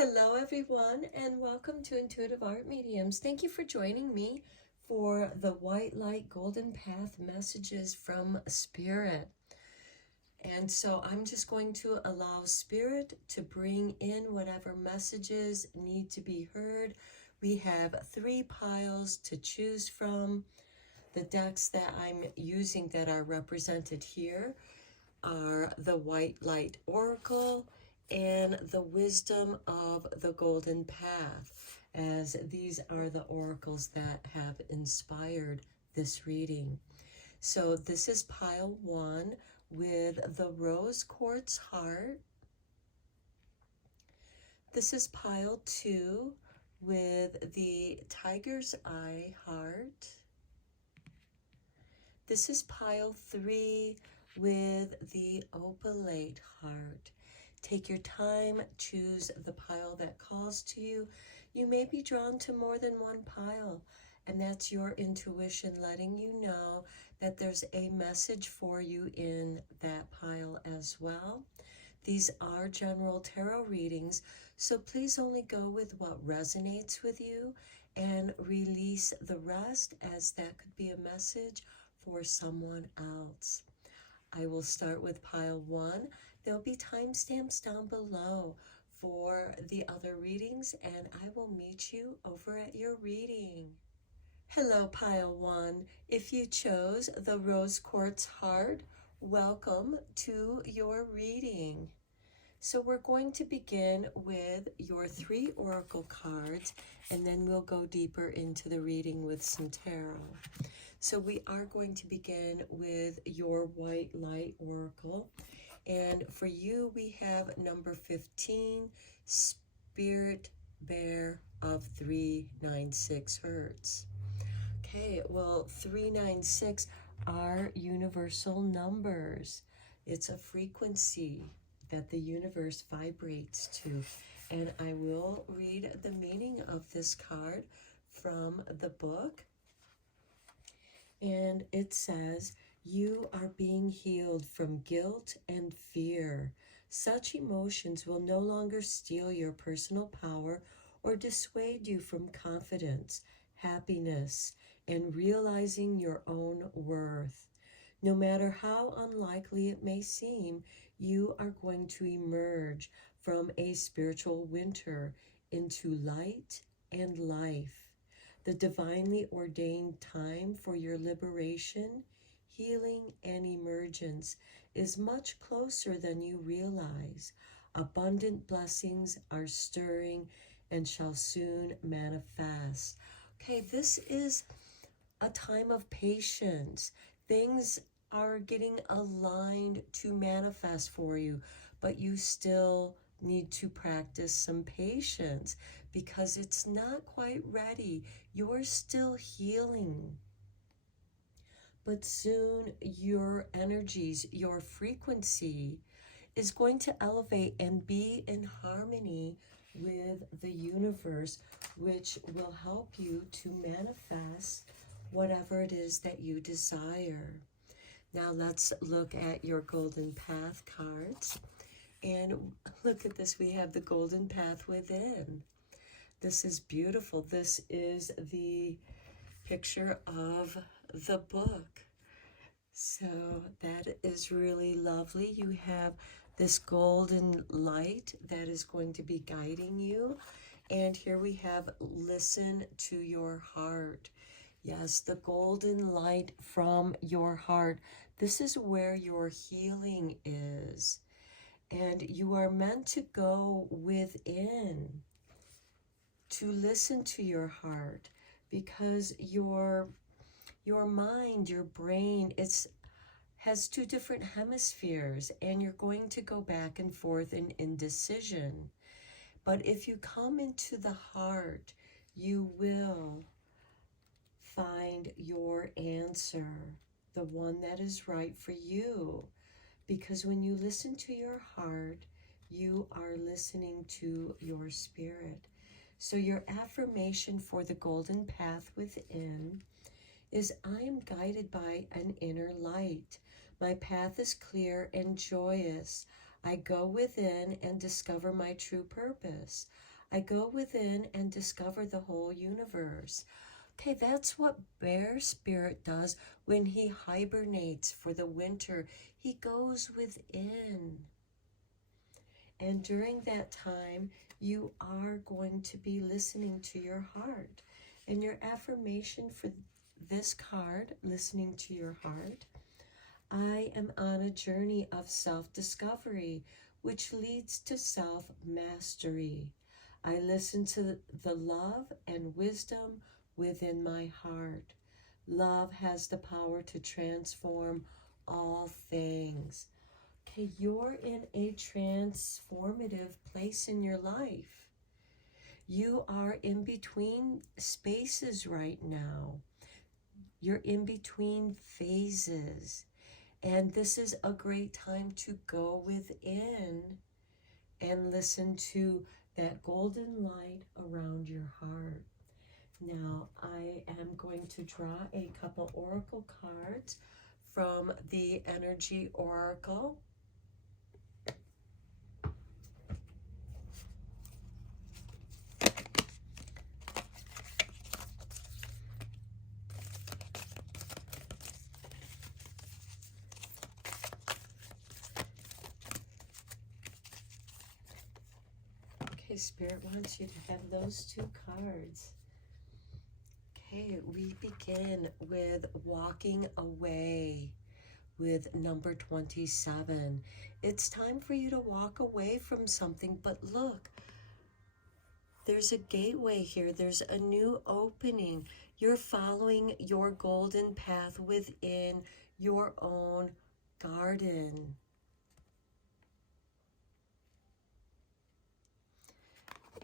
Hello everyone, and welcome to Intuitive Art Mediums. Thank you for joining me for the White Light Golden Path messages from Spirit. And so I'm just going to allow Spirit to bring in whatever messages need to be heard. We have 3 piles to choose from. The decks that I'm using that are represented here are the White Light Oracle and the Wisdom of the Golden Path, as these are the oracles that have inspired this reading. So this is pile 1 with the rose quartz heart. This is pile 2 with the tiger's eye heart. This is pile 3 with the opalite heart. Take your time, choose the pile that calls to you. You may be drawn to more than one pile, and that's your intuition letting you know that there's a message for you in that pile as well. These are general tarot readings, so please only go with what resonates with you and release the rest, as that could be a message for someone else. I will start with pile 1. There'll be timestamps down below for the other readings, and I will meet you over at your reading. Hello, pile 1. If you chose the rose quartz heart, welcome to your reading. So we're going to begin with your 3 oracle cards, and then we'll go deeper into the reading with some tarot. So we are going to begin with your White Light Oracle. And for you, we have number 15, Spirit Bear of 396 Hertz. Okay, well, 396 are universal numbers. It's a frequency that the universe vibrates to. And I will read the meaning of this card from the book. And it says, you are being healed from guilt and fear. Such emotions will no longer steal your personal power or dissuade you from confidence, happiness, and realizing your own worth. No matter how unlikely it may seem, you are going to emerge from a spiritual winter into light and life. The divinely ordained time for your liberation, healing, and emergence is much closer than you realize. Abundant blessings are stirring and shall soon manifest. Okay, this is a time of patience. Things are getting aligned to manifest for you, but you still need to practice some patience because it's not quite ready. You're still healing. But soon your energies, your frequency is going to elevate and be in harmony with the universe, which will help you to manifest whatever it is that you desire. Now let's look at your Golden Path cards. And look at this, we have the Golden Path within. This is beautiful. This is the picture of the book. So that is really lovely. You have this golden light that is going to be guiding you. And here we have listen to your heart. Yes, the golden light from your heart. This is where your healing is. And you are meant to go within to listen to your heart, because your mind, your brain, has 2 different hemispheres, and you're going to go back and forth in indecision. But if you come into the heart, you will find your answer, the one that is right for you. Because when you listen to your heart, you are listening to your spirit. So your affirmation for the Golden Path within is, I am guided by an inner light. My path is clear and joyous. I go within and discover my true purpose. I go within and discover the whole universe. Okay, that's what bear spirit does when he hibernates for the winter. He goes within. And during that time, you are going to be listening to your heart. And your affirmation for this card, listening to your heart, I am on a journey of self-discovery, which leads to self-mastery. I listen to the love and wisdom within my heart. Love has the power to transform all things. Okay, you're in a transformative place in your life. You are in between spaces right now. You're in between phases. And this is a great time to go within and listen to that golden light around your heart. Now, I am going to draw a couple oracle cards from the Energy Oracle. Okay, Spirit wants you to have those two cards. Okay, we begin with walking away with number 27. It's time for you to walk away from something, but look, there's a gateway here. There's a new opening. You're following your golden path within your own garden.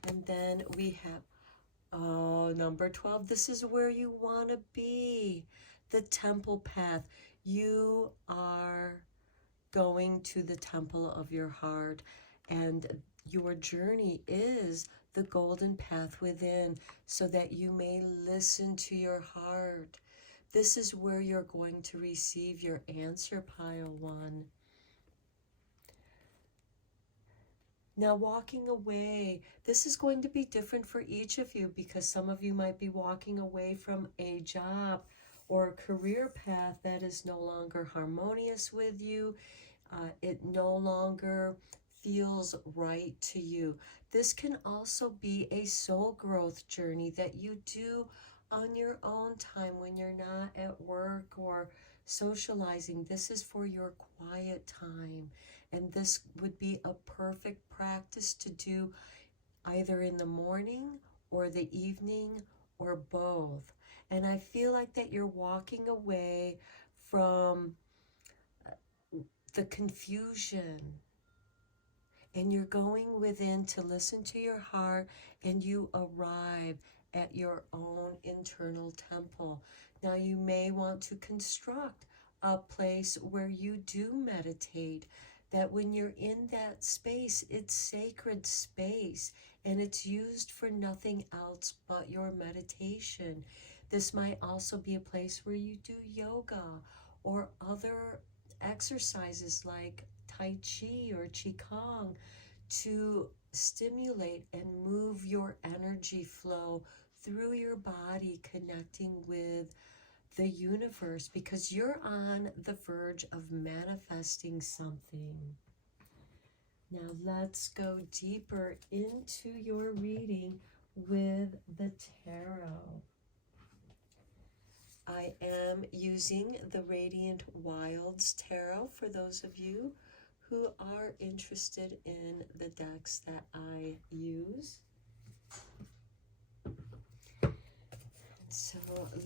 And then we have, oh, number 12. This is where you want to be. The temple path. You are going to the temple of your heart, and your journey is the golden path within, so that you may listen to your heart. This is where you're going to receive your answer, pile one. Now, walking away, this is going to be different for each of you, because some of you might be walking away from a job or a career path that is no longer harmonious with you. It no longer feels right to you. This can also be a soul growth journey that you do on your own time when you're not at work or socializing. This is for your quiet time, and this would be a perfect practice to do either in the morning or the evening or both. And I feel like that you're walking away from the confusion, and you're going within to listen to your heart, and you arrive at your own internal temple. Now, you may want to construct a place where you do meditate, that when you're in that space, it's sacred space, and it's used for nothing else but your meditation. This might also be a place where you do yoga or other exercises like Tai Chi or Qigong to stimulate and move your energy flow through your body, connecting with the universe, because you're on the verge of manifesting something. Now let's go deeper into your reading with the tarot. I am using the Radiant Wilds Tarot for those of you who are interested in the decks that I use. So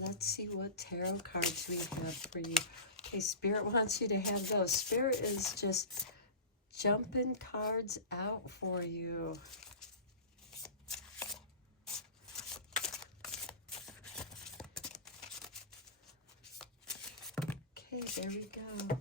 let's see what tarot cards we have for you. Okay, Spirit wants you to have those. Spirit is just jumping cards out for you. Okay, there we go.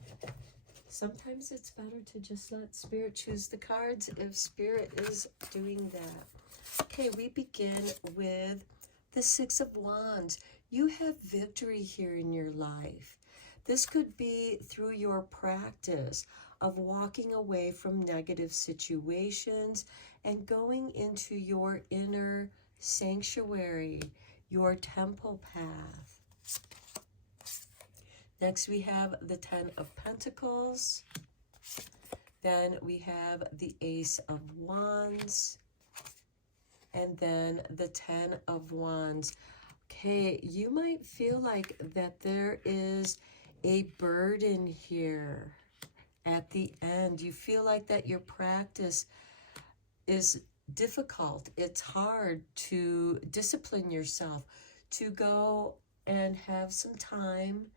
Sometimes it's better to just let Spirit choose the cards if Spirit is doing that. Okay, we begin with the Six of Wands. You have victory here in your life. This could be through your practice of walking away from negative situations and going into your inner sanctuary, your temple path. Next, we have the 10 of Pentacles. Then we have the Ace of Wands. And then the 10 of Wands. Okay, you might feel like that there is a burden here at the end. You feel like that your practice is difficult. It's hard to discipline yourself, to go and have some time,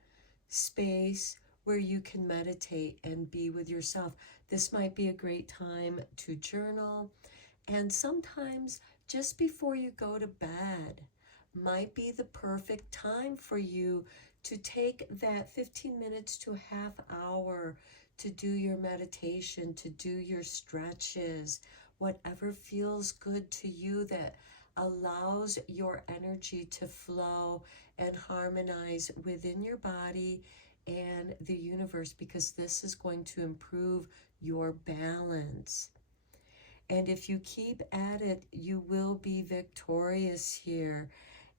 space where you can meditate and be with yourself. This might be a great time to journal. And sometimes just before you go to bed might be the perfect time for you to take that 15 minutes to a half hour to do your meditation, to do your stretches, whatever feels good to you that allows your energy to flow and harmonize within your body and the universe, because this is going to improve your balance. And if you keep at it, you will be victorious here.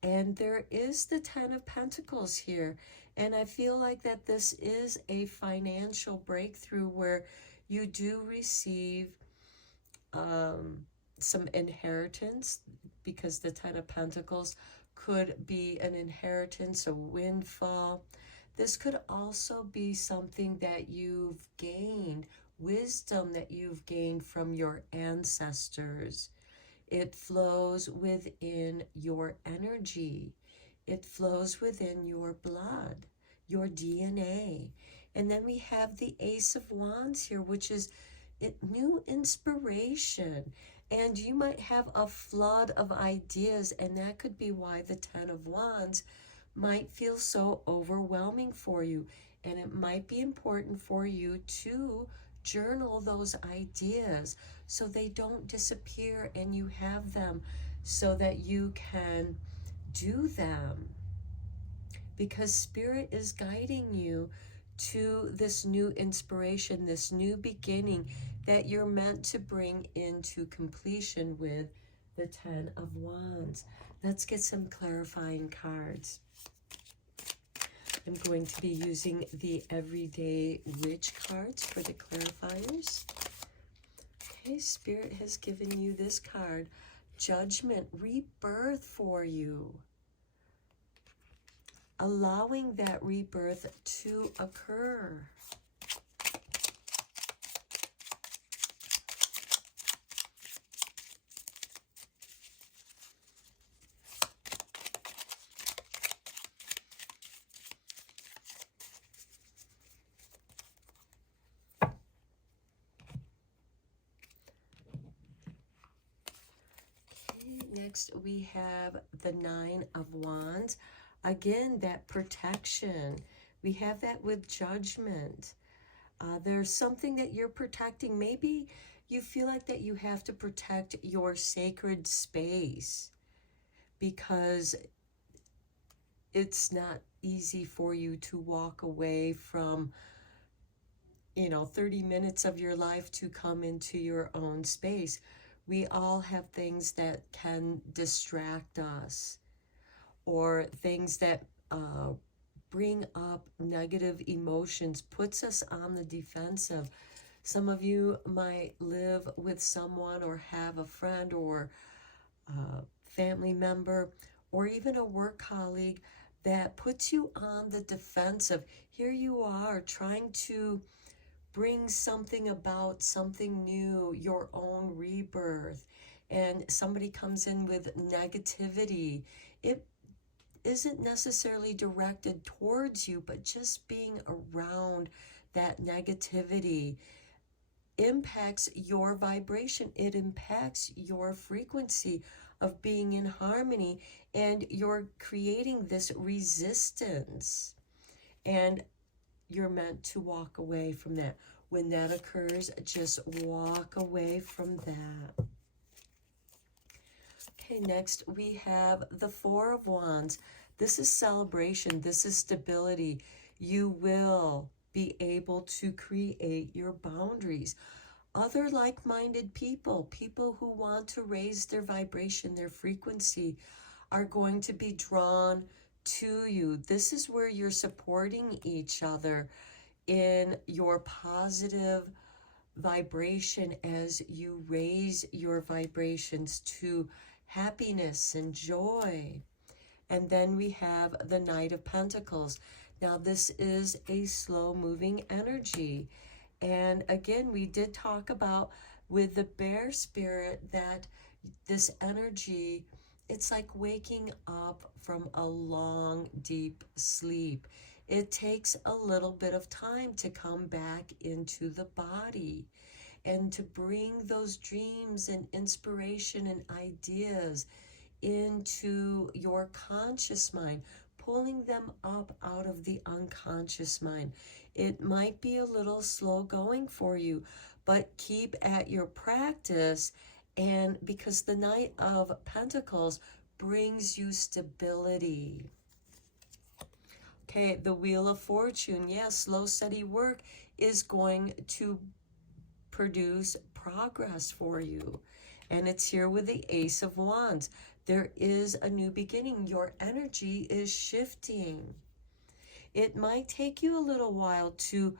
And there is the 10 of Pentacles here. And I feel like that this is a financial breakthrough where you do receive some inheritance, because the 10 of Pentacles could be an inheritance, a windfall. This could also be something that you've gained, wisdom that you've gained from your ancestors. It flows within your energy. It flows within your blood, your DNA. And then we have the Ace of Wands here, which is new inspiration. And you might have a flood of ideas, and that could be why the 10 of Wands might feel so overwhelming for you. And it might be important for you to journal those ideas so they don't disappear, and you have them so that you can do them, because Spirit is guiding you to this new inspiration, this new beginning that you're meant to bring into completion with the 10 of Wands. Let's get some clarifying cards. I'm going to be using the Everyday Witch cards for the clarifiers. Okay, Spirit has given you this card, Judgment, rebirth for you. Allowing that rebirth to occur. Next, we have the 9 of Wands. Again, that protection. We have that with Judgment. There's something that you're protecting. Maybe you feel like that you have to protect your sacred space because it's not easy for you to walk away from 30 minutes of your life to come into your own space. We all have things that can distract us, or things that bring up negative emotions, puts us on the defensive. Some of you might live with someone or have a friend or a family member or even a work colleague that puts you on the defensive. Here you are trying to bring something about, something new, your own rebirth, and somebody comes in with negativity. It isn't necessarily directed towards you, but just being around that negativity impacts your vibration. It impacts your frequency of being in harmony, and you're creating this resistance. And you're meant to walk away from that. When that occurs, just walk away from that. Okay, next we have the 4 of Wands. This is celebration. This is stability. You will be able to create your boundaries. Other like-minded people, people who want to raise their vibration, their frequency, are going to be drawn to you. This is where you're supporting each other in your positive vibration as you raise your vibrations to happiness and joy. And then we have the Knight of Pentacles. Now this is a slow moving energy. And again, we did talk about with the bear spirit that this energy, it's like waking up from a long, deep sleep. It takes a little bit of time to come back into the body and to bring those dreams and inspiration and ideas into your conscious mind, pulling them up out of the unconscious mind. It might be a little slow going for you, but keep at your practice. And because the Knight of Pentacles brings you stability. Okay, the Wheel of Fortune. Yes, slow, steady work is going to produce progress for you. And it's here with the Ace of Wands. There is a new beginning. Your energy is shifting. It might take you a little while to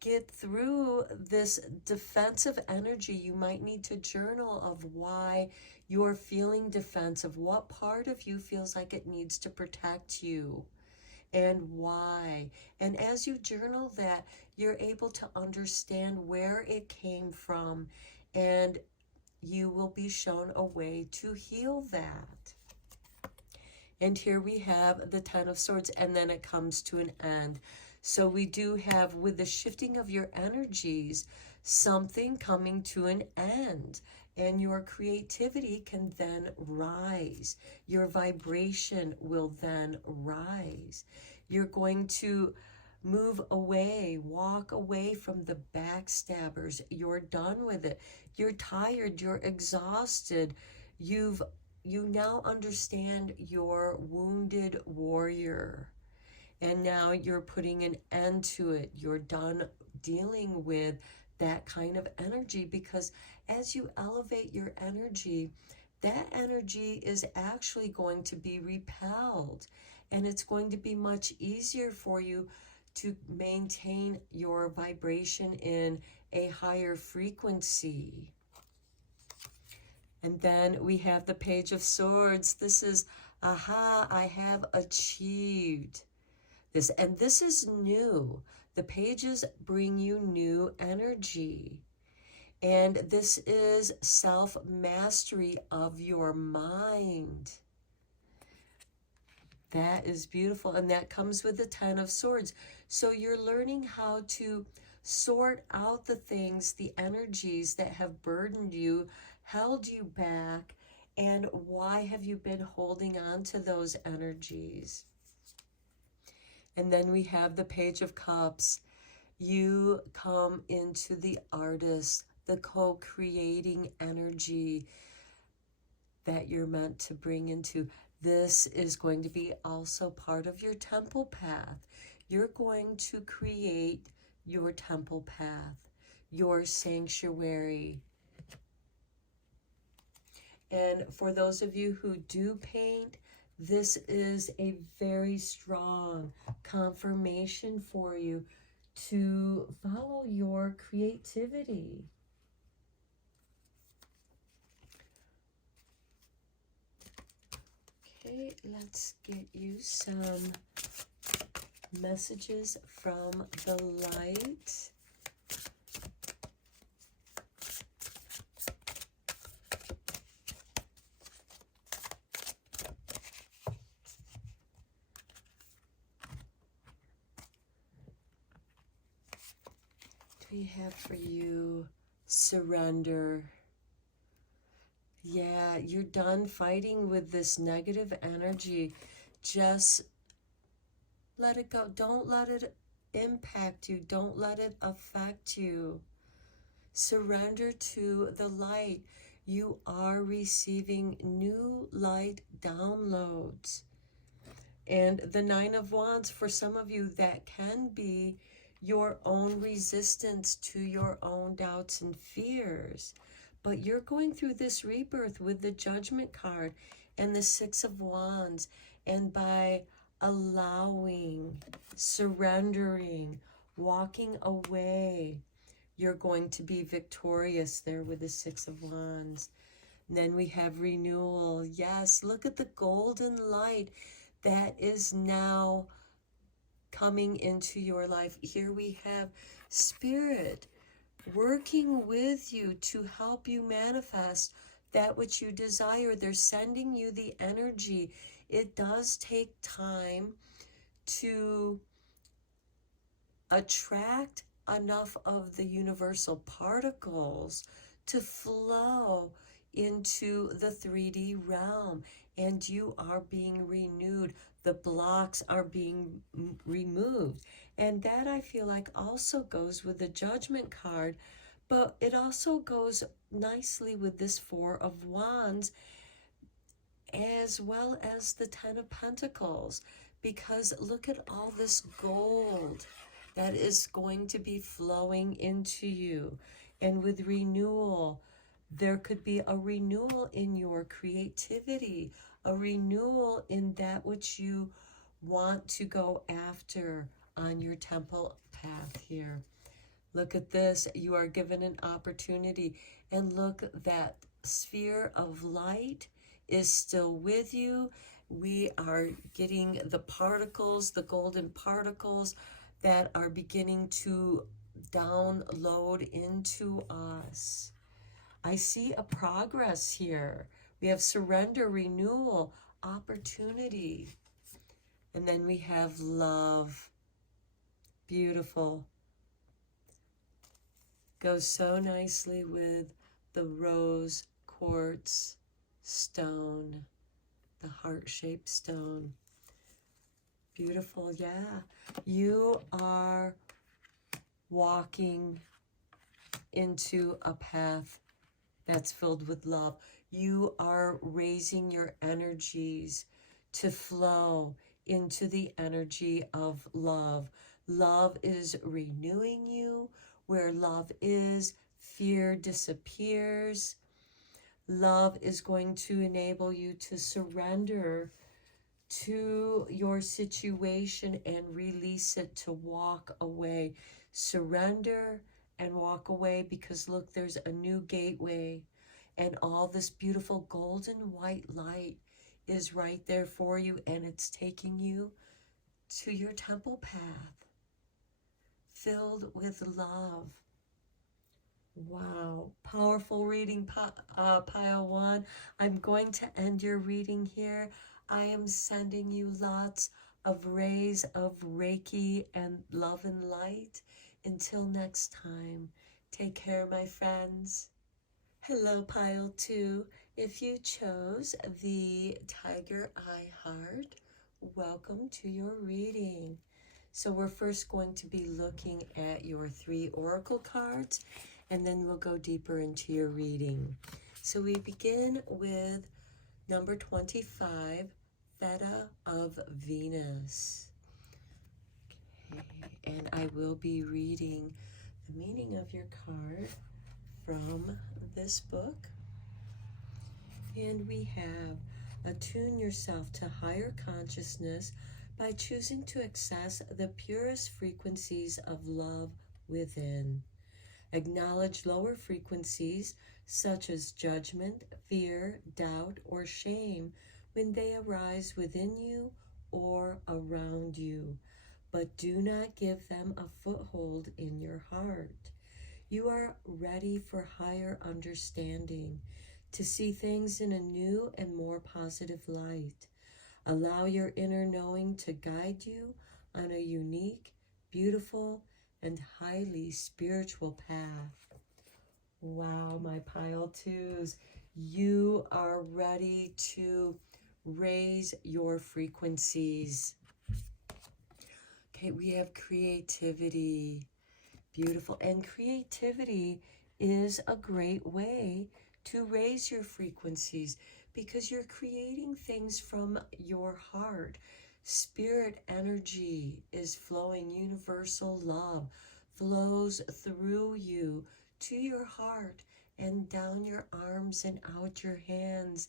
get through this defensive energy. You might need to journal of why you're feeling defensive. What part of you feels like it needs to protect you? And why? And as you journal that, you're able to understand where it came from, and you will be shown a way to heal that. And here we have the Ten of Swords, and then it comes to an end. So we do have, with the shifting of your energies, something coming to an end. And your creativity can then rise. Your vibration will then rise. You're going to move away, walk away from the backstabbers. You're done with it. You're tired. You're exhausted. You now understand your wounded warrior. And now you're putting an end to it. You're done dealing with that kind of energy, because as you elevate your energy, that energy is actually going to be repelled, and it's going to be much easier for you to maintain your vibration in a higher frequency. And then we have the Page of Swords. This is, aha, I have achieved this. And this is new. The pages bring you new energy. And this is self-mastery of your mind. That is beautiful. And that comes with the Ten of Swords. So you're learning how to sort out the things, the energies that have burdened you, held you back, and why have you been holding on to those energies? And then we have the Page of Cups. You come into the artist, the co-creating energy that you're meant to bring into. This is going to be also part of your temple path. You're going to create your temple path, your sanctuary. And for those of you who do paint, this is a very strong confirmation for you to follow your creativity. Okay, let's get you some messages from the light. We have for you surrender. Yeah, you're done fighting with this negative energy. Just let it go. Don't let it impact you. Don't let it affect you. Surrender to the light. You are receiving new light downloads. And the Nine of Wands, for some of you, that can be your own resistance to your own doubts and fears. But you're going through this rebirth with the Judgment card and the Six of Wands. And by allowing, surrendering, walking away, you're going to be victorious there with the Six of Wands. And then we have renewal. Yes, look at the golden light that is now coming into your life. Here we have Spirit working with you to help you manifest that which you desire. They're sending you the energy. It does take time to attract enough of the universal particles to flow into the 3D realm, and you are being renewed. The blocks are being removed, and that, I feel like, also goes with the Judgment card, but it also goes nicely with this Four of Wands, as well as the Ten of Pentacles, because look at all this gold that is going to be flowing into you. And with renewal, there could be a renewal in your creativity, a renewal in that which you want to go after on your temple path here. Look at this. You are given an opportunity. And look, that sphere of light is still with you. We are getting the particles, the golden particles that are beginning to download into us. I see a progress here. We have surrender, renewal, opportunity. And then we have love. Beautiful. Goes so nicely with the rose quartz stone, the heart-shaped stone. Beautiful, yeah. You are walking into a path that's filled with love. You are raising your energies to flow into the energy of love. Love is renewing you. Where love is, fear disappears. Love is going to enable you to surrender to your situation and release it, to walk away. Surrender and walk away, because look, there's a new gateway, and all this beautiful golden white light is right there for you, and it's taking you to your temple path filled with love. Wow, powerful reading, Pile 1. I'm going to end your reading here. I am sending you lots of rays of Reiki and love and light. Until next time, take care, my friends. Hello, Pile 2. If you chose the Tiger Eye Heart, welcome to your reading. So we're first going to be looking at your 3 oracle cards, and then we'll go deeper into your reading. So we begin with number 25, Theta of Venus. Okay, and I will be reading the meaning of your card from this book. And we have, attune yourself to higher consciousness by choosing to access the purest frequencies of love within. Acknowledge lower frequencies such as judgment, fear, doubt, or shame when they arise within you or around you, but do not give them a foothold in your heart. You are ready for higher understanding, to see things in a new and more positive light. Allow your inner knowing to guide you on a unique, beautiful, and highly spiritual path. Wow, my Pile 2s, you are ready to raise your frequencies. Okay, we have creativity. Beautiful. And creativity is a great way to raise your frequencies, because you're creating things from your heart. Spirit energy is flowing. Universal love flows through you to your heart and down your arms and out your hands,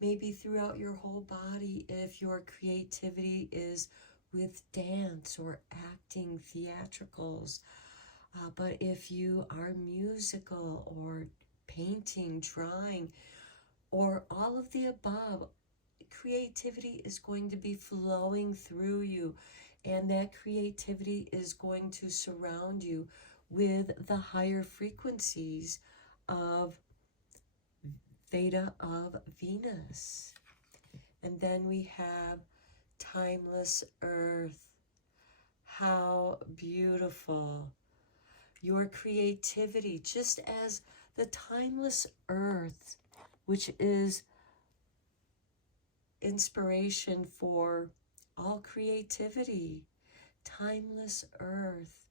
maybe throughout your whole body if your creativity is with dance or acting, theatricals. But if you are musical or painting, drawing, or all of the above, creativity is going to be flowing through you, and that creativity is going to surround you with the higher frequencies of Theta of Venus. And then we have timeless earth. How beautiful. Your creativity, just as the timeless earth, which is inspiration for all creativity, timeless earth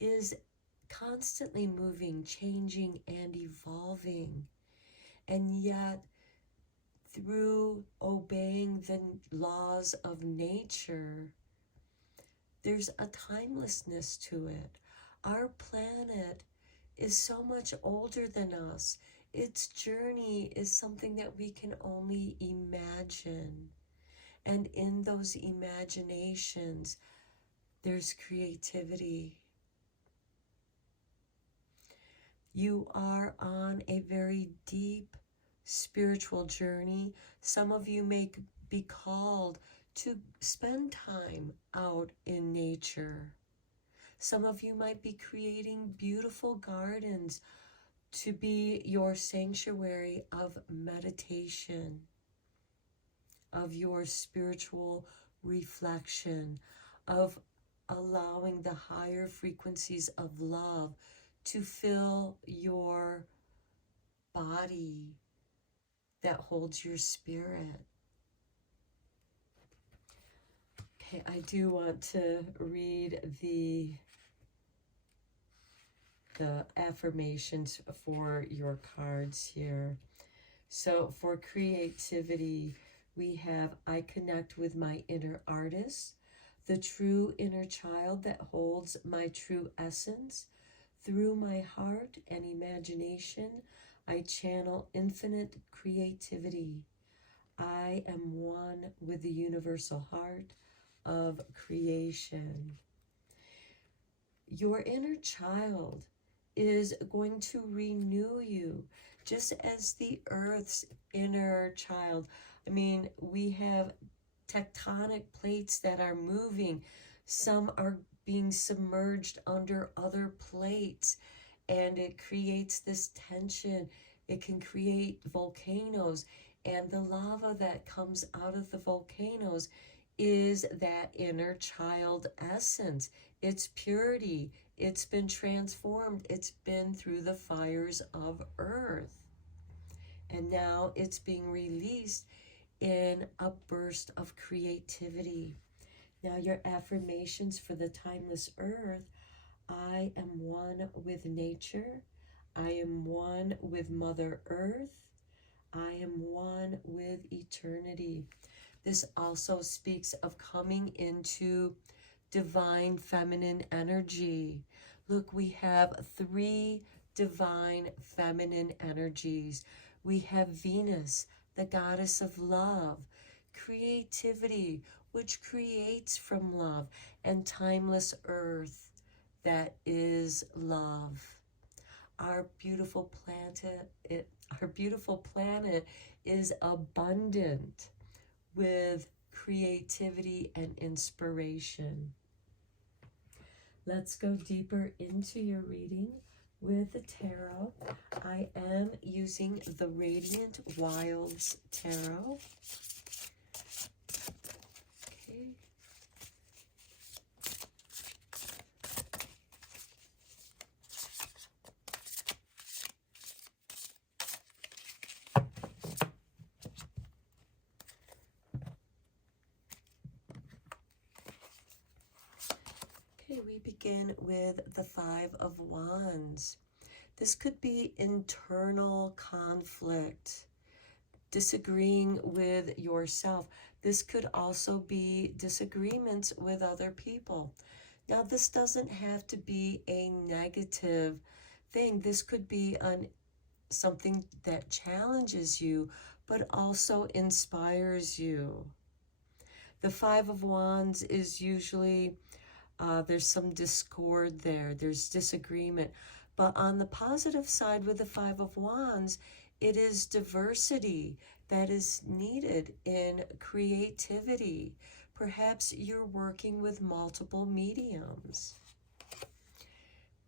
is constantly moving, changing, and evolving. And yet, through obeying the laws of nature, there's a timelessness to it. Our planet is so much older than us. Its journey is something that we can only imagine. And in those imaginations, there's creativity. You are on a very deep spiritual journey. Some of you may be called to spend time out in nature. Some of you might be creating beautiful gardens to be your sanctuary of meditation, of your spiritual reflection, of allowing the higher frequencies of love to fill your body that holds your spirit. Okay, I do want to read the affirmations for your cards here. So for creativity, we have, I connect with my inner artist, the true inner child that holds my true essence. Through my heart and imagination, I channel infinite creativity. I am one with the universal heart of creation. Your inner child is going to renew you, just as the earth's inner child. I mean, we have tectonic plates that are moving. Some are being submerged under other plates, and it creates this tension. It can create volcanoes, and the lava that comes out of the volcanoes is that inner child essence. It's purity. It's been transformed. It's been through the fires of earth. And now it's being released in a burst of creativity. Now your affirmations for the timeless earth: I am one with nature. I am one with Mother Earth. I am one with eternity. This also speaks of coming into divine feminine energy. Look, we have 3 divine feminine energies. We have Venus, the goddess of love, creativity, which creates from love, and timeless earth, that is love. Our beautiful planet is abundant with creativity and inspiration. Let's go deeper into your reading with the tarot. I am using the Radiant Wilds Tarot. Okay. Okay, we begin with the 5 of Wands. This could be internal conflict. disagreeing with yourself. This could also be disagreements with other people. Now, this doesn't have to be a negative thing. This could be something that challenges you, but also inspires you. The Five of Wands is usually, there's some discord there, there's disagreement. But on the positive side with the Five of Wands, it is diversity that is needed in creativity. Perhaps you're working with multiple mediums.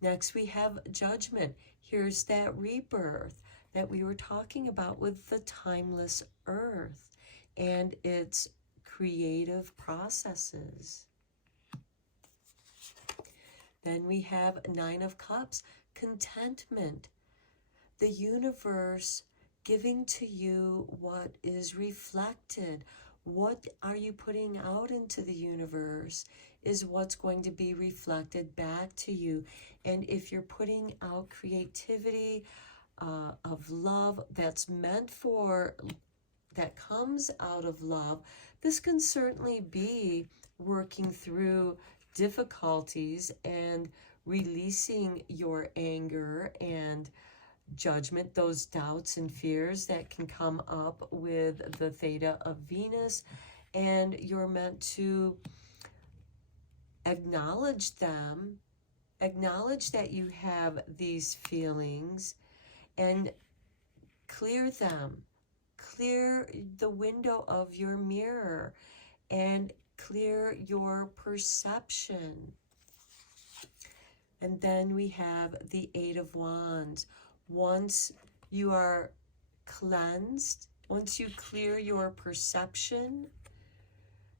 Next, we have Judgment. Here's that rebirth that we were talking about with the timeless earth and its creative processes. Then we have Nine of Cups, contentment. The universe giving to you what is reflected. What are you putting out into the universe is what's going to be reflected back to you. And if you're putting out creativity of love that's meant for, that comes out of love, this can certainly be working through difficulties and releasing your anger and judgment, those doubts and fears that can come up with the Theta of Venus, and you're meant to acknowledge them, acknowledge that you have these feelings, and clear them. Clear the window of your mirror and clear your perception. And then we have the Eight of Wands. Once you are cleansed, once you clear your perception,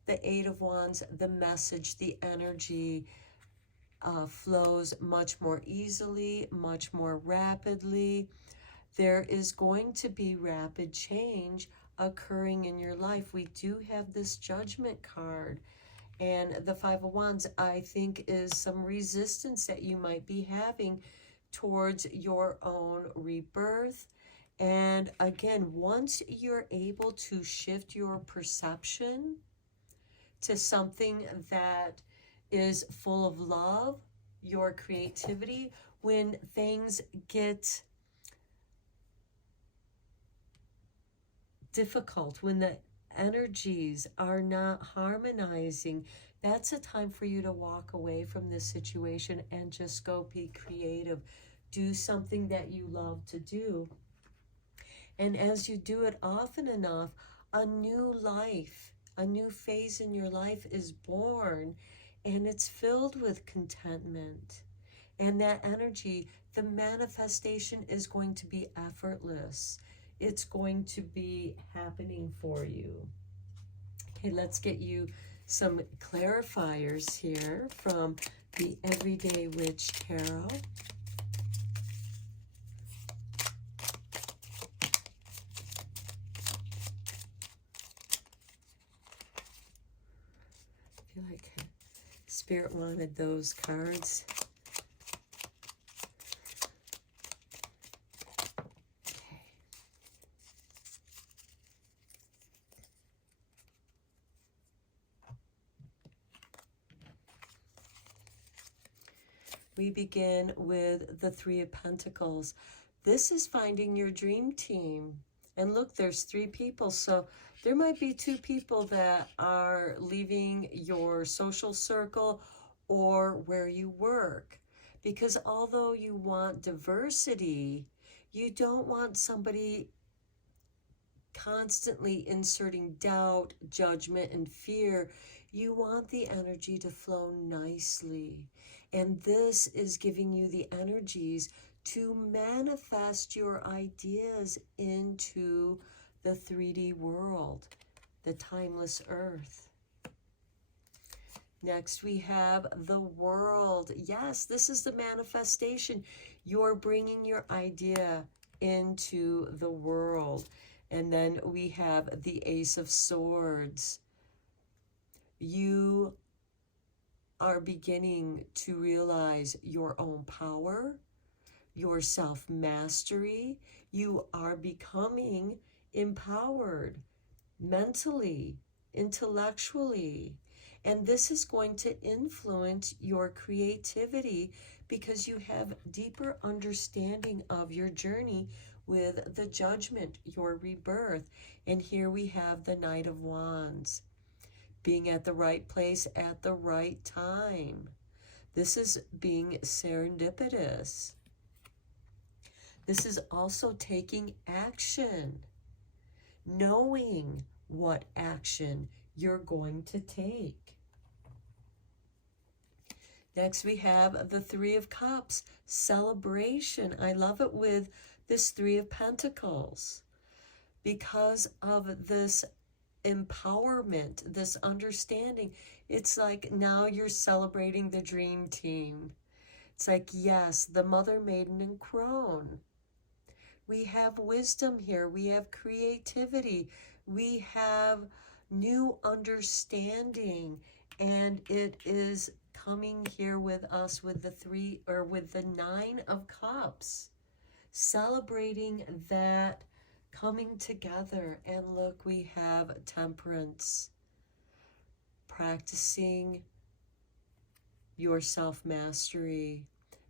the Eight of Wands, the message, the energy flows much more easily, much more rapidly. There is going to be rapid change occurring in your life. We do have this Judgment card. And the Five of Wands, I think, is some resistance that you might be having towards your own rebirth. And again, once you're able to shift your perception to something that is full of love, your creativity, when things get difficult, when the energies are not harmonizing, that's a time for you to walk away from this situation and just go be creative. Do something that you love to do. And as you do it often enough, a new life, a new phase in your life is born, and it's filled with contentment. And that energy, the manifestation is going to be effortless. It's going to be happening for you. Okay, let's get you some clarifiers here from the Everyday Witch Tarot. I feel like Spirit wanted those cards. We begin with the Three of Pentacles. This is finding your dream team. And look, there's three people. So there might be two people that are leaving your social circle or where you work. Because although you want diversity, you don't want somebody constantly inserting doubt, judgment, and fear. You want the energy to flow nicely. And this is giving you the energies to manifest your ideas into the 3D world, the timeless earth. Next, we have the World. Yes, this is the manifestation. You're bringing your idea into the world. And then we have the Ace of Swords. You are beginning to realize your own power, your self-mastery. You are becoming empowered mentally, intellectually. And this is going to influence your creativity because you have deeper understanding of your journey with the Judgment, your rebirth. And here we have the Knight of Wands, being at the right place at the right time. This is being serendipitous. This is also taking action, knowing what action you're going to take. Next, we have the Three of Cups, celebration. I love it with this Three of Pentacles because of this empowerment, this understanding. It's like now you're celebrating the dream team. It's like, yes, the Mother, Maiden, and Crone. We have wisdom here. We have creativity. We have new understanding. And it is coming here with us with the Nine of Cups, celebrating that coming together. And look, we have Temperance, practicing your self-mastery.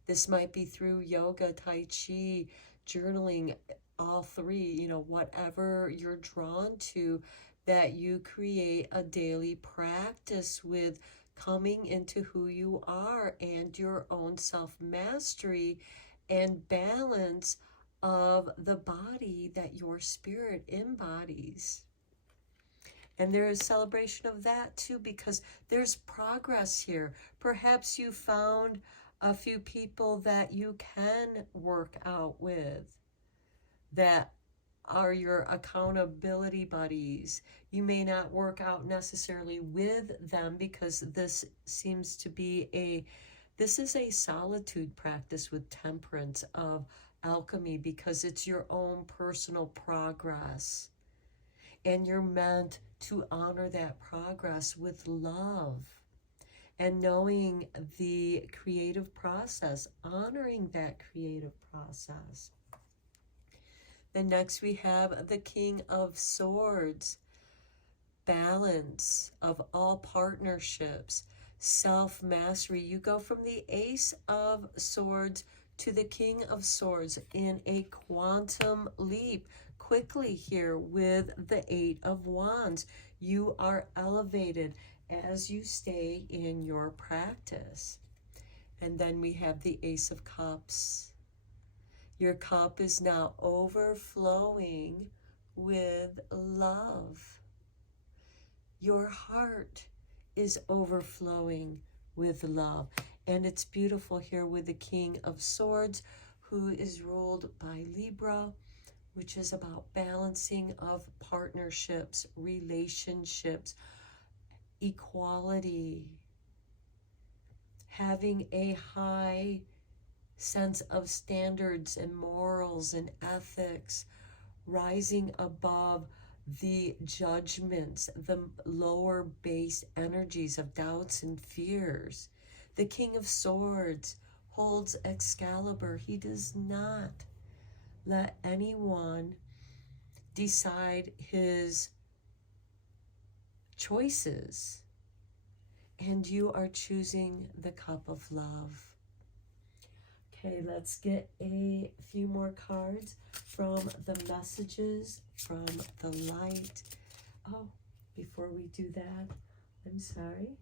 This might be through yoga, Tai Chi, journaling, all three, whatever you're drawn to, that you create a daily practice with coming into who you are and your own self-mastery and balance of the body that your spirit embodies. And there is celebration of that too, because there's progress here. Perhaps you found a few people that you can work out with, that are your accountability buddies. You may not work out necessarily with them because this seems to be this is a solitude practice with Temperance of alchemy, because it's your own personal progress. And you're meant to honor that progress with love and knowing the creative process, honoring that creative process. Then next we have the King of Swords, balance of all partnerships, self-mastery. You go from the Ace of Swords to the King of Swords in a quantum leap. Quickly here with the Eight of Wands. You are elevated as you stay in your practice. And then we have the Ace of Cups. Your cup is now overflowing with love. Your heart is overflowing with love. And it's beautiful here with the King of Swords, who is ruled by Libra, which is about balancing of partnerships, relationships, equality, having a high sense of standards and morals and ethics, rising above the judgments, the lower base energies of doubts and fears. The King of Swords holds Excalibur. He does not let anyone decide his choices. And you are choosing the cup of love. Okay, let's get a few more cards from the messages from the light. Oh, before we do that, I'm sorry.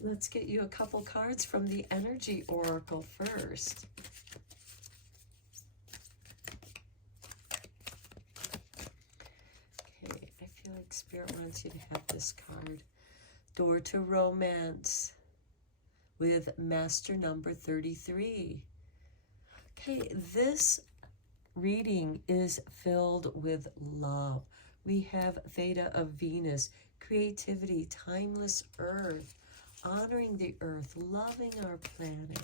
Let's get you a couple cards from the Energy Oracle first. Okay, I feel like Spirit wants you to have this card. Door to Romance with Master number 33. Okay, this reading is filled with love. We have Theta of Venus, creativity, timeless earth, honoring the earth, loving our planet.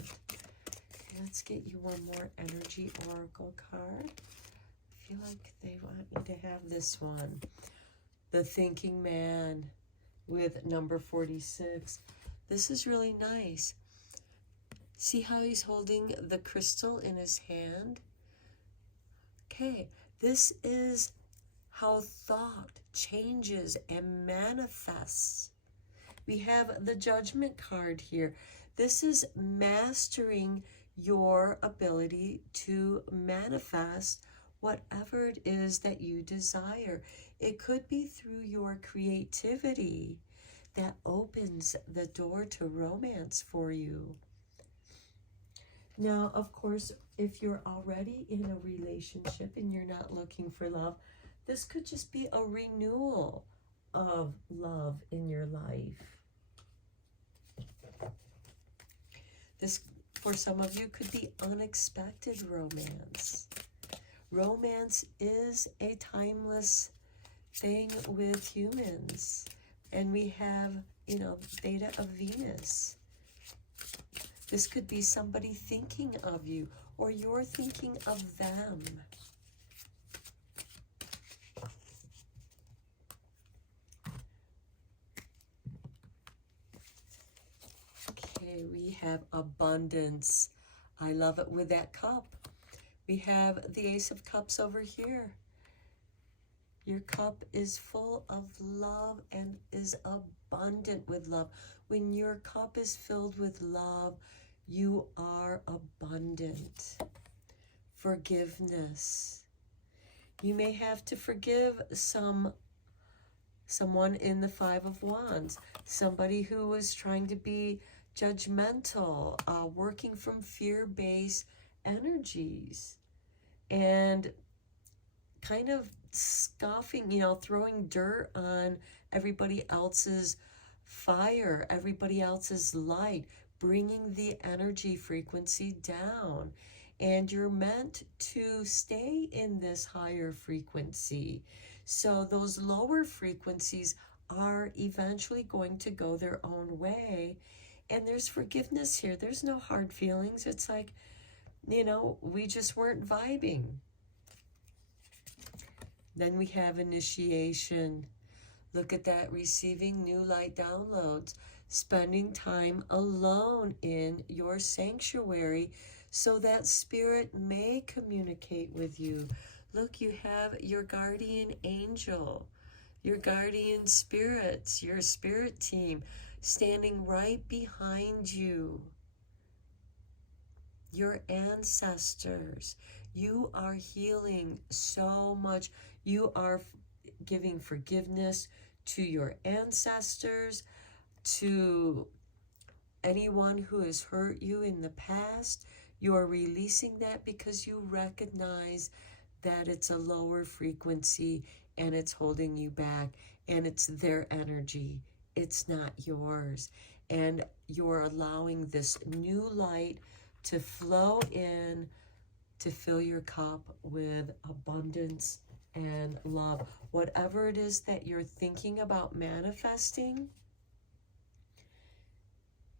Okay, let's get you one more Energy Oracle card. I feel like they want you to have this one. The Thinking Man with number 46. This is really nice. See how he's holding the crystal in his hand? Okay, this is how thought changes and manifests. We have the Judgment card here. This is mastering your ability to manifest whatever it is that you desire. It could be through your creativity that opens the door to romance for you. Now, of course, if you're already in a relationship and you're not looking for love, this could just be a renewal of love in your life. This, for some of you, could be unexpected romance. Romance is a timeless thing with humans. And we have, Beta of Venus. This could be somebody thinking of you, or you're thinking of them. Okay, we have abundance. I love it with that cup. We have the Ace of Cups over here. Your cup is full of love and is abundant with love. When your cup is filled with love, you are abundant. Forgiveness. You may have to forgive someone in the Five of Wands, somebody who was trying to be judgmental, working from fear-based energies, and kind of scoffing, throwing dirt on everybody else's fire, everybody else's light, bringing the energy frequency down. And you're meant to stay in this higher frequency. So those lower frequencies are eventually going to go their own way. And there's forgiveness here. There's no hard feelings. It's like, we just weren't vibing. Then we have initiation. Look at that, receiving new light downloads, spending time alone in your sanctuary so that spirit may communicate with you. Look, you have your guardian angel, your guardian spirits, your spirit team standing right behind you. Your ancestors. You are healing so much. You are giving forgiveness to your ancestors, to anyone who has hurt you in the past. You are releasing that because you recognize that it's a lower frequency and it's holding you back, and it's their energy. It's not yours. And you're allowing this new light to flow in to fill your cup with abundance and love. Whatever it is that you're thinking about manifesting,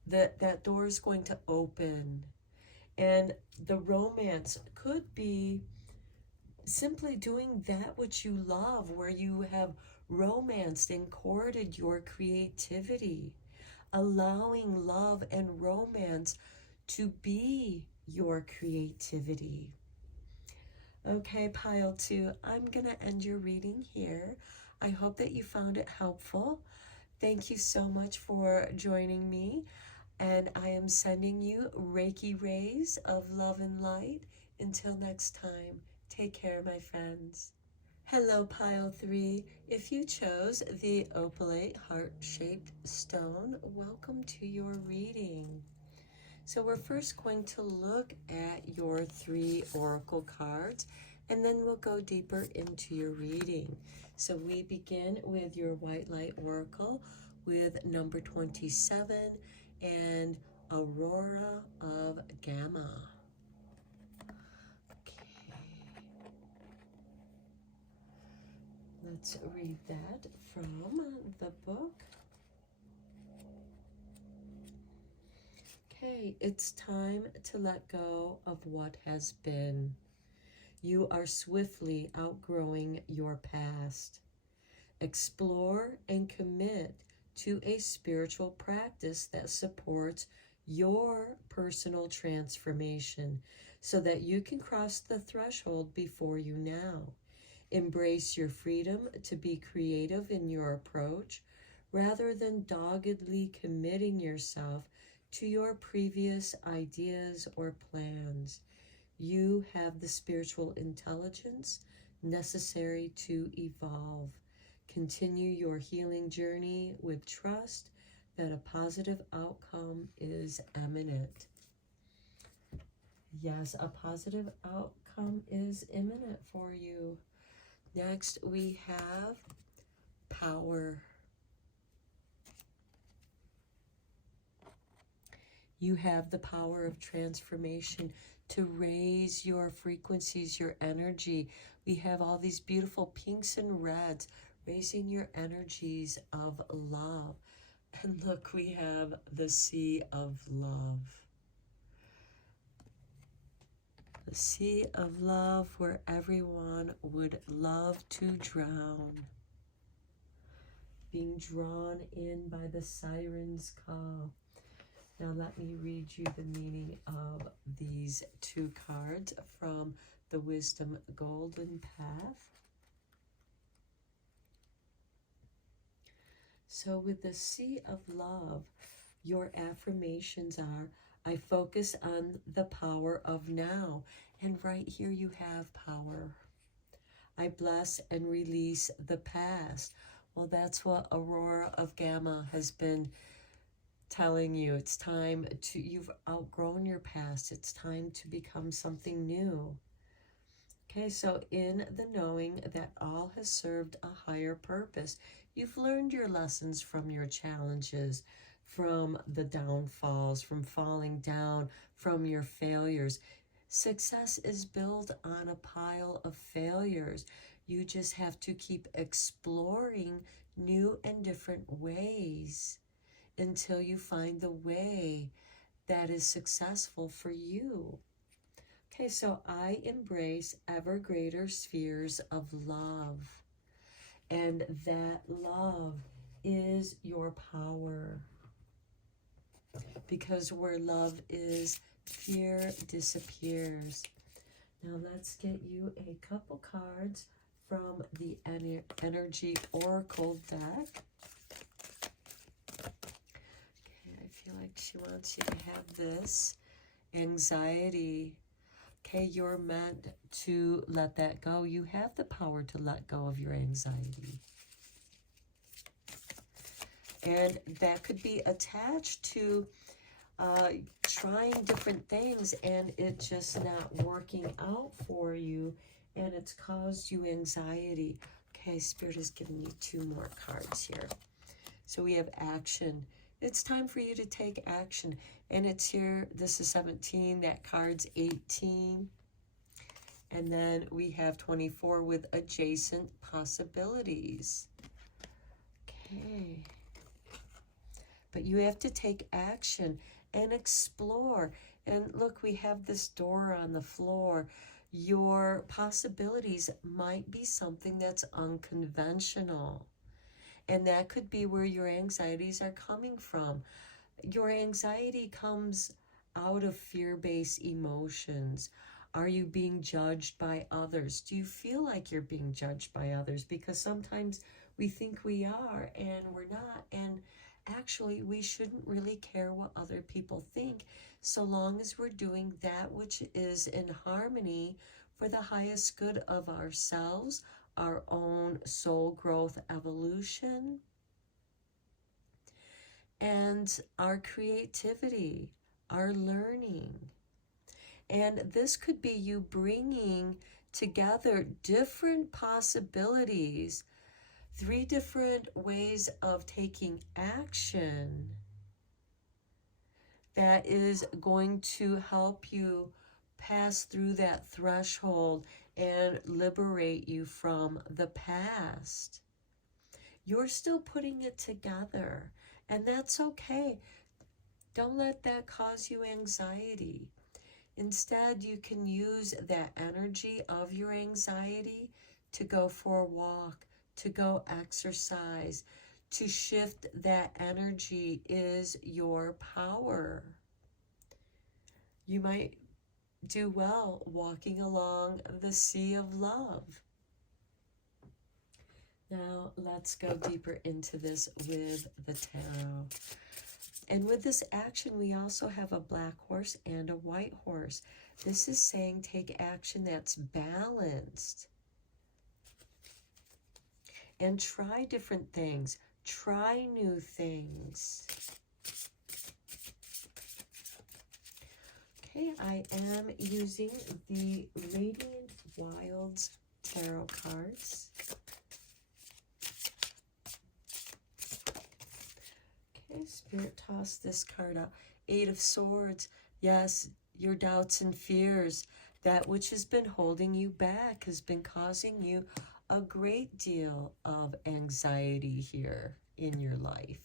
that door is going to open. And the romance could be simply doing that which you love, where you have romanced and courted your creativity, allowing love and romance to be your creativity. Okay, pile 2, I'm going to end your reading here. I hope that you found it helpful. Thank you so much for joining me, and I am sending you Reiki rays of love and light. Until next time, take care, my friends. Hello, pile 3. If you chose the opalite heart-shaped stone, welcome to your reading. So we're first going to look at your 3 oracle cards, and then we'll go deeper into your reading. So we begin with your white light oracle with number 27 and Aurora of Gamma. Okay. Let's read that from the book. Okay, it's time to let go of what has been. You are swiftly outgrowing your past. Explore and commit to a spiritual practice that supports your personal transformation so that you can cross the threshold before you now. Embrace your freedom to be creative in your approach rather than doggedly committing yourself to your previous ideas or plans. You have the spiritual intelligence necessary to evolve. Continue your healing journey with trust that a positive outcome is imminent. Yes, a positive outcome is imminent for you. Next, we have power. You have the power of transformation to raise your frequencies, your energy. We have all these beautiful pinks and reds, raising your energies of love. And look, we have the sea of love. The sea of love where everyone would love to drown. Being drawn in by the siren's call. Now let me read you the meaning of these two cards from the Wisdom Golden Path. So with the Sea of Love, your affirmations are, I focus on the power of now. And right here you have power. I bless and release the past. Well, that's what Aurora of Gamma has been telling you. It's time to, you've outgrown your past. It's time to become something new. Okay, so in the knowing that all has served a higher purpose, you've learned your lessons from your challenges, from the downfalls, from falling down, from your failures. Success is built on a pile of failures. You just have to keep exploring new and different ways until you find the way that is successful for you. Okay, so I embrace ever greater spheres of love. And that love is your power. Because where love is, fear disappears. Now let's get you a couple cards from the Energy Oracle deck. Okay, I feel like she wants you to have this. Anxiety. Okay, you're meant to let that go. You have the power to let go of your anxiety. And that could be attached to trying different things and it just not working out for you, and it's caused you anxiety. Okay, Spirit is giving you two more cards here. So we have action. It's time for you to take action. And it's here, this is 17, that card's 18. And then we have 24 with adjacent possibilities. Okay. But you have to take action and explore. And look, we have this door on the floor. Your possibilities might be something that's unconventional. And that could be where your anxieties are coming from. Your anxiety comes out of fear-based emotions. Are you being judged by others? Do you feel like you're being judged by others? Because sometimes we think we are and we're not. And actually, we shouldn't really care what other people think, so long as we're doing that which is in harmony for the highest good of ourselves, our own soul growth evolution, and our creativity, our learning. And this could be you bringing together different possibilities, 3 different ways of taking action that is going to help you pass through that threshold and liberate you from the past. You're still putting it together, and that's okay. Don't let that cause you anxiety. Instead, you can use that energy of your anxiety to go for a walk, to go exercise. To shift that energy is your power. You might do well walking along the sea of love. Now let's go deeper into this with the tarot. And with this action, we also have a black horse and a white horse. This is saying take action that's balanced. And try different things. Try new things. Okay, I am using the Radiant Wilds Tarot cards. Okay, Spirit, toss this card out. Eight of Swords. Yes, your doubts and fears. That which has been holding you back has been causing you a great deal of anxiety here in your life.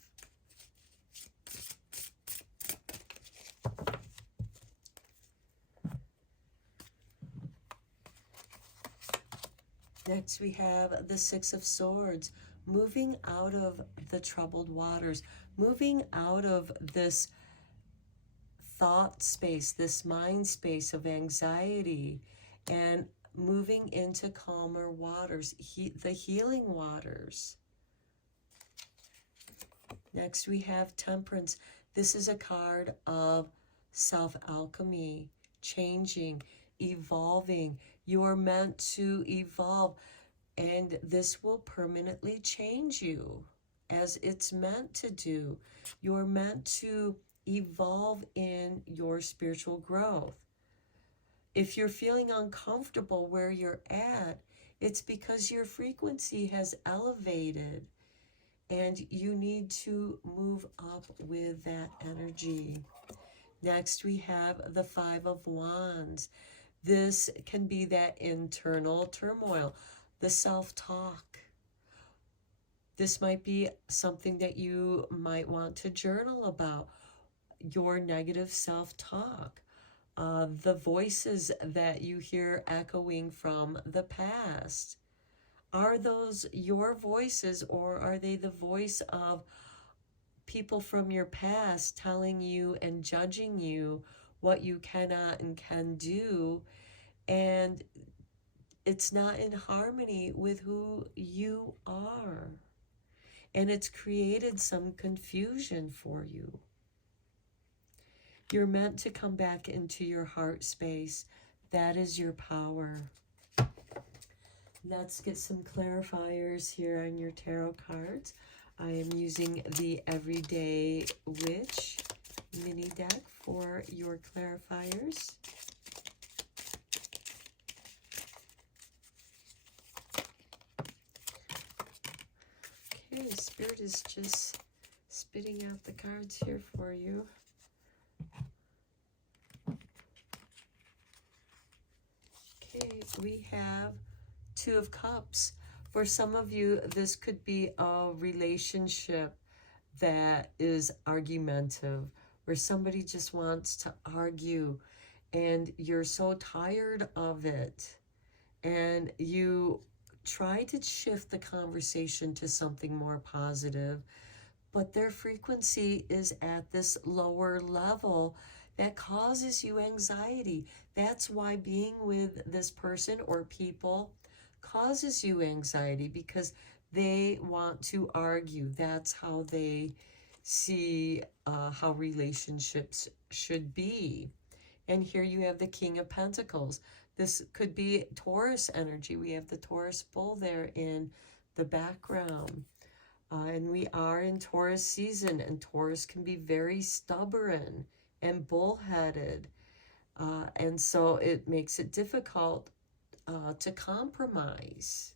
Next we have the Six of Swords, moving out of the troubled waters, moving out of this thought space, this mind space of anxiety, and moving into calmer waters, the healing waters. Next we have Temperance. This is a card of self-alchemy, changing, evolving. You are meant to evolve, and this will permanently change you as it's meant to do. You're meant to evolve in your spiritual growth. If you're feeling uncomfortable where you're at, it's because your frequency has elevated and you need to move up with that energy. Next, we have the Five of Wands. This can be that internal turmoil, the self-talk. This might be something that you might want to journal about, your negative self-talk, the voices that you hear echoing from the past. Are those your voices, or are they the voice of people from your past telling you and judging you what you cannot and can do, and it's not in harmony with who you are, and it's created some confusion for you? You're meant to come back into your heart space. That is your power. Let's get some clarifiers here on your tarot cards. I am using the Everyday Witch mini deck for your clarifiers. Okay, Spirit is just spitting out the cards here for you. Okay, we have Two of Cups. For some of you, this could be a relationship that is argumentative, where somebody just wants to argue and you're so tired of it, and you try to shift the conversation to something more positive, but their frequency is at this lower level that causes you anxiety. That's why being with this person or people causes you anxiety, because they want to argue. That's how they see how relationships should be. And here you have the King of Pentacles. This could be Taurus energy. We have the Taurus bull there in the background. And we are in Taurus season, and Taurus can be very stubborn and bullheaded. And so it makes it difficult to compromise.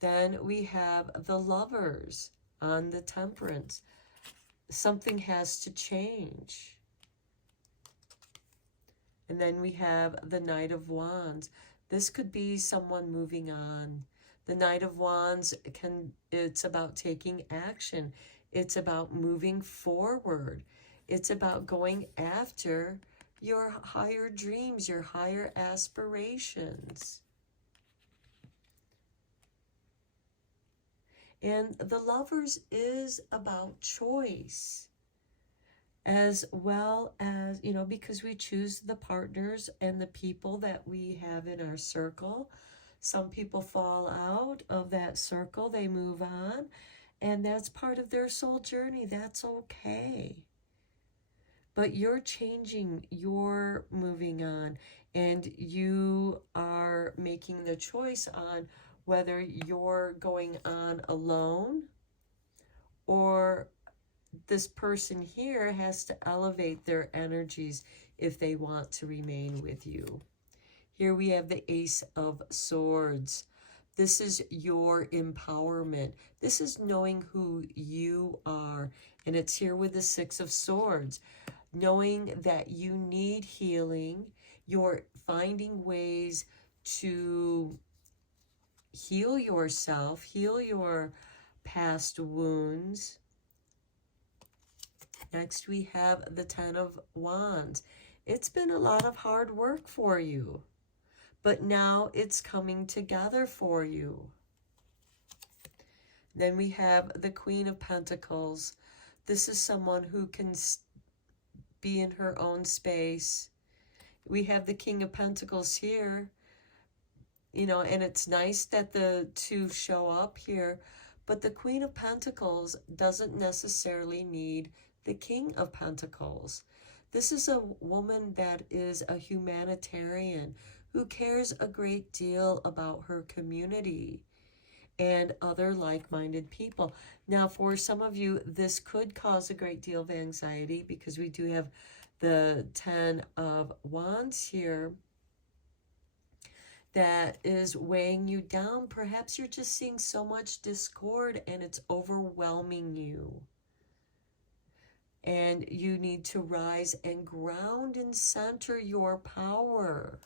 Then we have the Lovers on the Temperance. Something has to change. And then we have the Knight of Wands. This could be someone moving on. The Knight of Wands it's about taking action. It's about moving forward. It's about going after your higher dreams, your higher aspirations. And the Lovers is about choice, as well as, you know, because we choose the partners and the people that we have in our circle. Some people fall out of that circle, they move on, and that's part of their soul journey. That's okay. But you're changing, you're moving on, and you are making the choice on whether you're going on alone or this person here has to elevate their energies if they want to remain with you. Here we have the Ace of Swords. This is your empowerment. This is knowing who you are. And it's here with the Six of Swords. Knowing that you need healing. You're finding ways to heal yourself, heal your past wounds. Next, we have the Ten of Wands. It's been a lot of hard work for you, but now it's coming together for you. Then we have the Queen of Pentacles. This is someone who can be in her own space. We have the King of Pentacles here, you know, and it's nice that the two show up here, but the Queen of Pentacles doesn't necessarily need the King of Pentacles. This is a woman that is a humanitarian who cares a great deal about her community and other like-minded people. Now, for some of you, this could cause a great deal of anxiety because we do have the Ten of Wands here that is weighing you down. Perhaps you're just seeing so much discord and it's overwhelming you. And you need to rise and ground and center your power.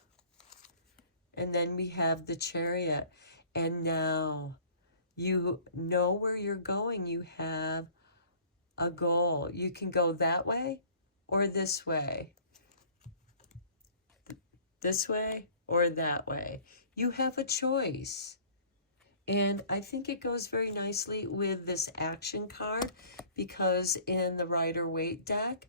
And then we have the Chariot. And now you know where you're going. You have a goal. You can go that way or this way. This way or that way. You have a choice. And I think it goes very nicely with this action card because in the Rider-Waite deck,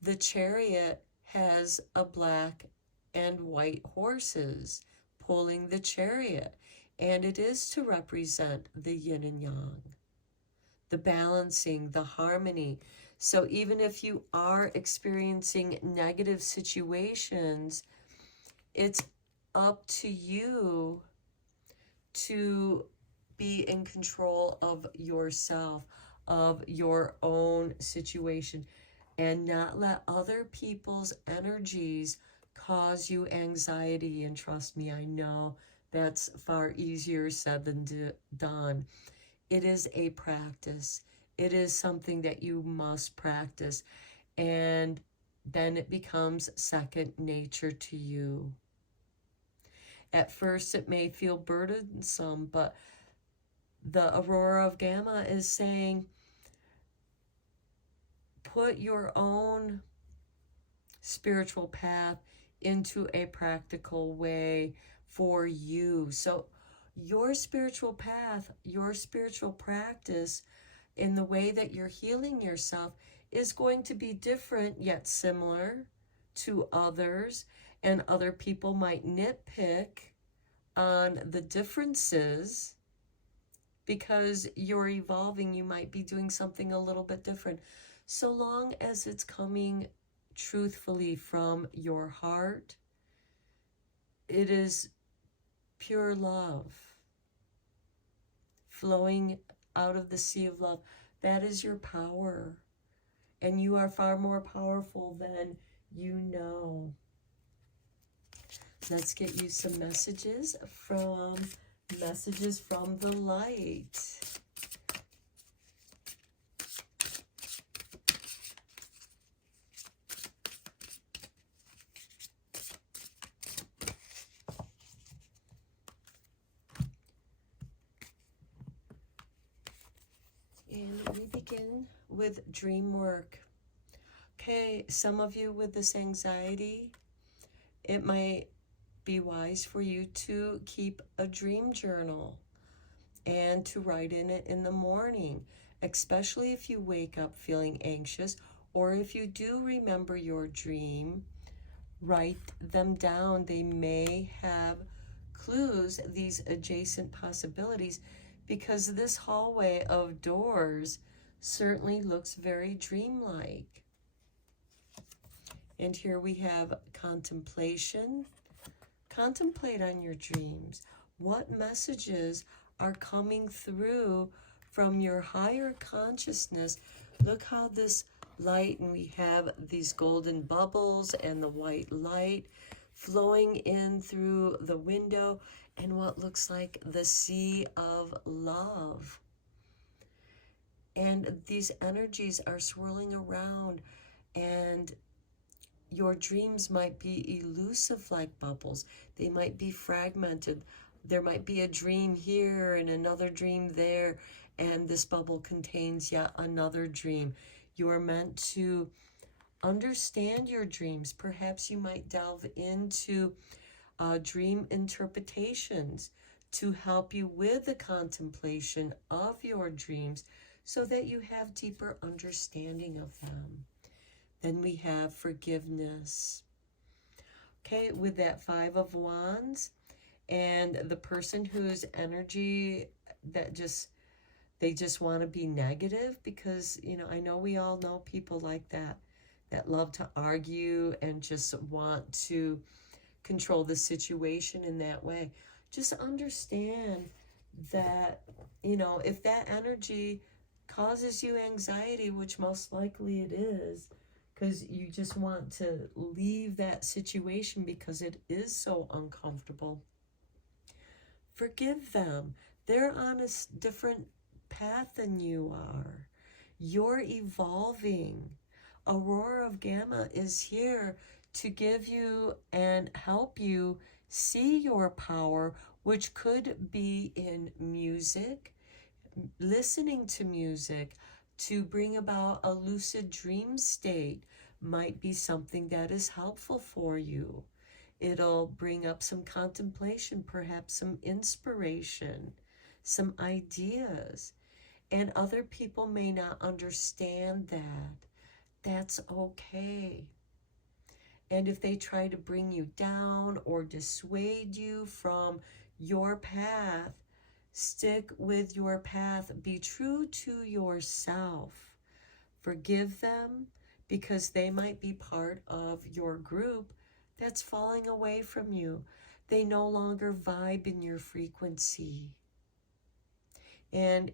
the Chariot has a black and white horses pulling the chariot. And it is to represent the yin and yang, the balancing, the harmony. So even if you are experiencing negative situations, it's up to you to be in control of yourself, of your own situation, and not let other people's energies cause you anxiety. And trust me, I know that's far easier said than done. It is a practice. It is something that you must practice. And then it becomes second nature to you. At first, it may feel burdensome, but the Aurora of Gamma is saying, put your own spiritual path into a practical way for you. So your spiritual path, your spiritual practice in the way that you're healing yourself is going to be different yet similar to others, and other people might nitpick on the differences because you're evolving. You might be doing something a little bit different. So long as it's coming truthfully from your heart, it is pure love flowing out of the sea of love. That is your power, and you are far more powerful than you know. Let's get you some messages from the light. And we begin with dream work. Okay, some of you with this anxiety, it might be wise for you to keep a dream journal and to write in it in the morning, especially if you wake up feeling anxious, or if you do remember your dream, write them down. They may have clues, these adjacent possibilities, because this hallway of doors certainly looks very dreamlike. And here we have contemplation. Contemplate on your dreams. What messages are coming through from your higher consciousness? Look how this light, and we have these golden bubbles and the white light flowing in through the window, and what looks like the sea of love. And these energies are swirling around, and your dreams might be elusive like bubbles. They might be fragmented. There might be a dream here and another dream there, and this bubble contains yet another dream. You are meant to understand your dreams. Perhaps you might delve into dream interpretations to help you with the contemplation of your dreams so that you have deeper understanding of them. Then we have forgiveness. Okay, with that Five of Wands, and the person whose energy that they just want to be negative, because, you know, I know we all know people like that love to argue and just want to control the situation in that way. Just understand that, you know, if that energy causes you anxiety, which most likely it is, because you just want to leave that situation because it is so uncomfortable, forgive them. They're on a different path than you are. You're evolving. Aurora of Gamma is here to give you and help you see your power, which could be in music, listening to music, to bring about a lucid dream state might be something that is helpful for you. It'll bring up some contemplation, perhaps some inspiration, some ideas. And other people may not understand that. That's okay. And if they try to bring you down or dissuade you from your path, stick with your path. Be true to yourself. Forgive them, because they might be part of your group that's falling away from you. They no longer vibe in your frequency. And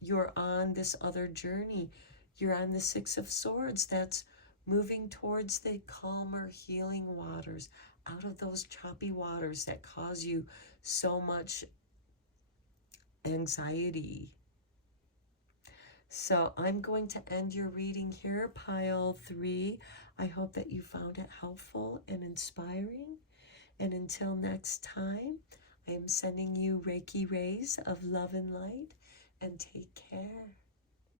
you're on this other journey. You're on the Six of Swords that's moving towards the calmer, healing waters, out of those choppy waters that cause you so much anxiety. So I'm going to end your reading here, pile 3. I hope that you found it helpful and inspiring. And until next time, I am sending you Reiki rays of love and light, and take care.